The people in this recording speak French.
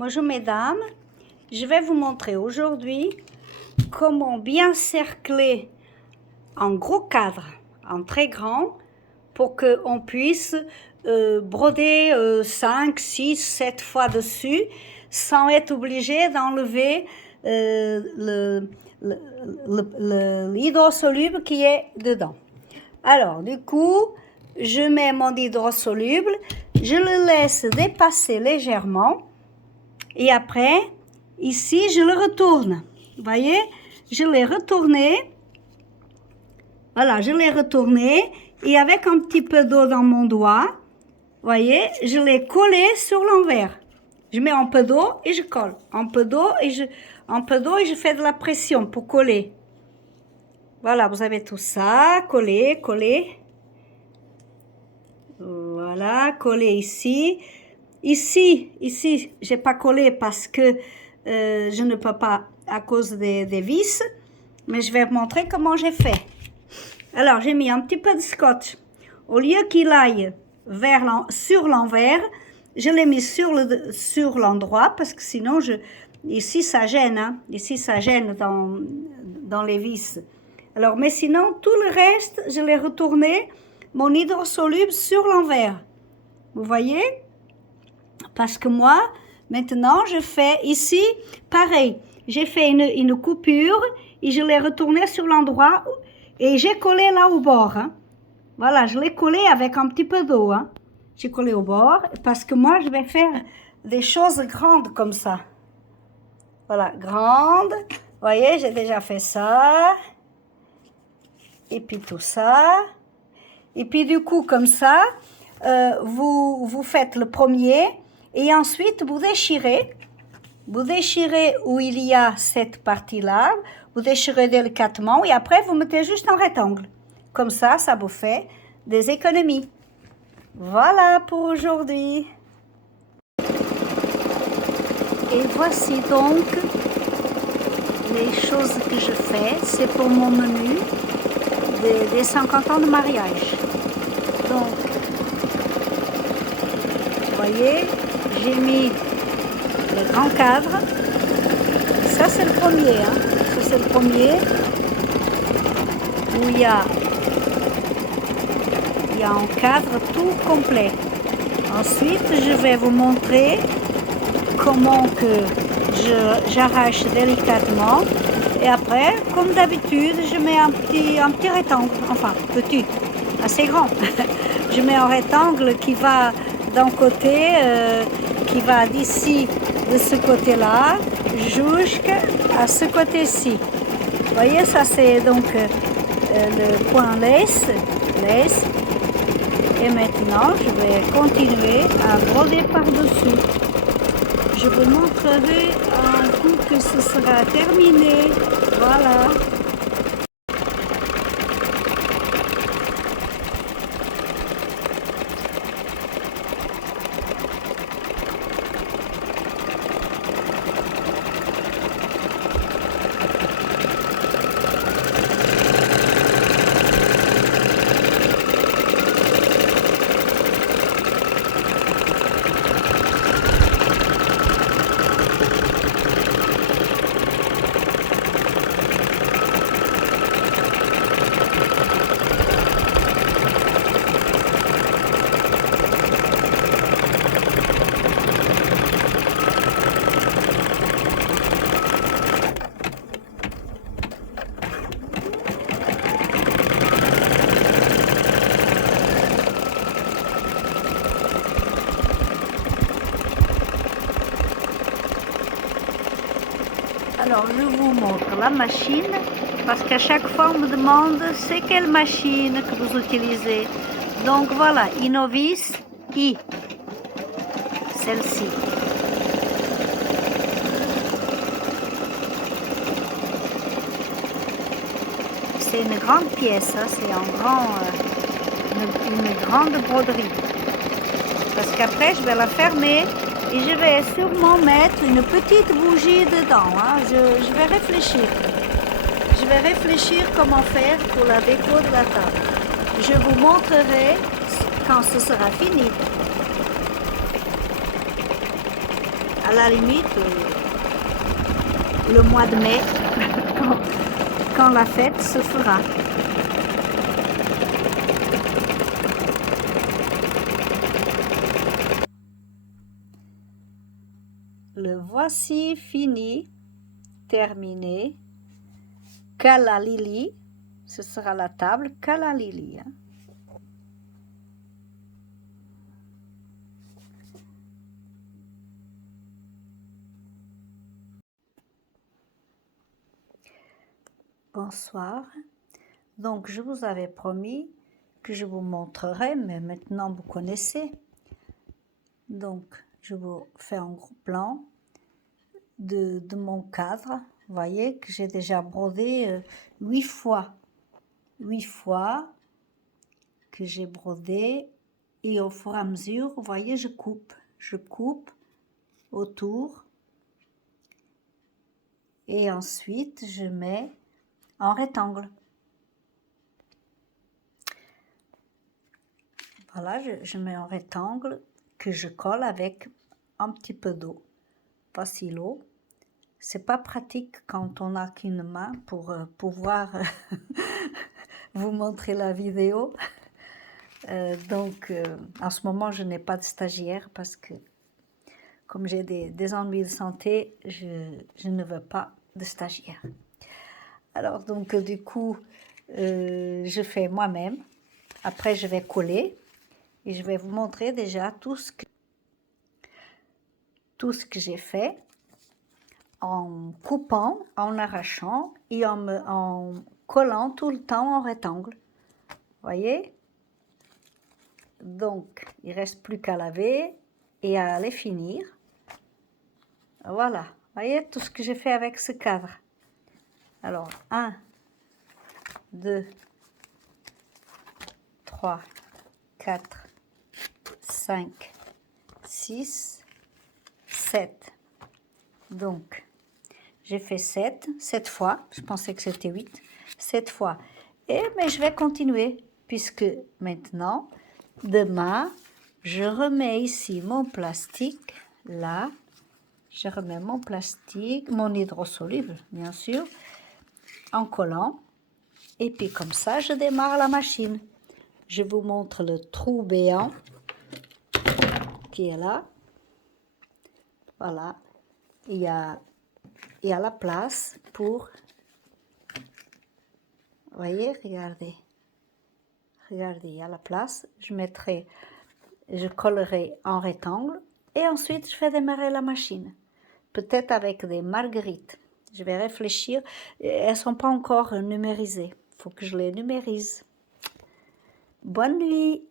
Bonjour mesdames, je vais vous montrer aujourd'hui comment bien cercler un gros cadre, un très grand, pour qu'on puisse broder 5, 6, 7 fois dessus sans être obligé d'enlever l'hydrosoluble qui est dedans. Alors, du coup, je mets mon hydrosoluble, je le laisse dépasser légèrement et après, ici, je le retourne. Vous voyez, je l'ai retourné. Voilà, je l'ai retourné et avec un petit peu d'eau dans mon doigt, vous voyez, je l'ai collé sur l'envers. Je mets un peu d'eau et je colle. Un peu d'eau et je fais de la pression pour coller. Voilà, vous avez tout ça, coller, coller. Voilà, coller ici. Ici, j'ai pas collé parce que je ne peux pas à cause des vis. Mais je vais vous montrer comment j'ai fait. Alors, j'ai mis un petit peu de scotch. Au lieu qu'il aille sur l'envers, je l'ai mis sur l'endroit parce que sinon, ici, ça gêne. Hein? Ici, ça gêne dans les vis. Alors, mais sinon, tout le reste, je l'ai retourné, mon hydrosoluble sur l'envers. Vous voyez? Parce que moi, maintenant, je fais ici, pareil. J'ai fait une coupure et je l'ai retourné sur l'endroit et j'ai collé là au bord. Hein. Voilà, je l'ai collé avec un petit peu d'eau. Hein. J'ai collé au bord parce que moi, je vais faire des choses grandes comme ça. Voilà, grandes. Vous voyez, j'ai déjà fait ça. Et puis tout ça. Et puis du coup, comme ça, vous faites le premier et ensuite vous déchirez. Vous déchirez où il y a cette partie-là. Vous déchirez délicatement et après vous mettez juste un rectangle. Comme ça vous fait des économies. Voilà pour aujourd'hui. Et voici donc les choses que je fais. C'est pour mon menu des 50 ans de mariage. Donc, vous voyez, j'ai mis le grand cadre. Ça, c'est le premier. Hein. Ça, c'est le premier où il y a un cadre tout complet. Ensuite, je vais vous montrer comment que j'arrache délicatement. Et après, comme d'habitude, je mets un petit rectangle. Enfin, petit, assez grand. Je mets un rectangle qui va d'un côté, qui va d'ici, de ce côté-là, jusqu'à ce côté-ci. Vous voyez, ça c'est donc le point laisse. Et maintenant, je vais continuer à broder par-dessus. Je vous montrerai un coup que ce sera terminé. Voilà. Alors, je vous montre la machine, parce qu'à chaque fois, on me demande c'est quelle machine que vous utilisez. Donc voilà, Innovis I, celle-ci. C'est une grande pièce, hein, c'est une grande broderie. Parce qu'après, je vais la fermer. Et je vais sûrement mettre une petite bougie dedans. Hein. Je vais réfléchir. Je vais réfléchir comment faire pour la déco de la table. Je vous montrerai quand ce sera fini. à la limite, le mois de mai, quand la fête se fera. Le voici fini, terminé. Calla Lily, ce sera la table Calla Lily. Hein. Bonsoir. Donc, je vous avais promis que je vous montrerai, mais maintenant vous connaissez. Donc, je vous fais un gros plan de mon cadre. Vous voyez que j'ai déjà brodé 8 fois. 8 fois que j'ai brodé. Et au fur et à mesure, vous voyez, je coupe. Je coupe autour. Et ensuite, je mets en rectangle. Voilà, je mets un rectangle que je colle avec un petit peu d'eau. Voici l'eau. C'est pas pratique quand on n'a qu'une main pour pouvoir vous montrer la vidéo. Donc, en ce moment, je n'ai pas de stagiaire parce que, comme j'ai des ennuis de santé, je ne veux pas de stagiaire. Alors, donc, du coup, je fais moi-même. Après, je vais coller et je vais vous montrer déjà tout ce que j'ai fait en coupant, en arrachant et en collant tout le temps en rectangle. Voyez? Donc, il ne reste plus qu'à laver et à les finir. Voilà. Voyez tout ce que j'ai fait avec ce cadre. Alors, 1, 2, 3, 4, 5, 6, 7. Donc, j'ai fait 7 fois. Je pensais que c'était 8. 7 fois. Mais je vais continuer puisque maintenant, demain, je remets ici mon plastique. Là, je remets mon plastique, mon hydrosoluble, bien sûr, en collant. Et puis comme ça, je démarre la machine. Je vous montre le trou béant qui est là. Voilà. Il y a la place pour... Vous voyez, regardez. Regardez, il y a la place. Je collerai en rectangle. Et ensuite, je fais démarrer la machine. Peut-être avec des marguerites. Je vais réfléchir. Elles ne sont pas encore numérisées. Il faut que je les numérise. Bonne nuit!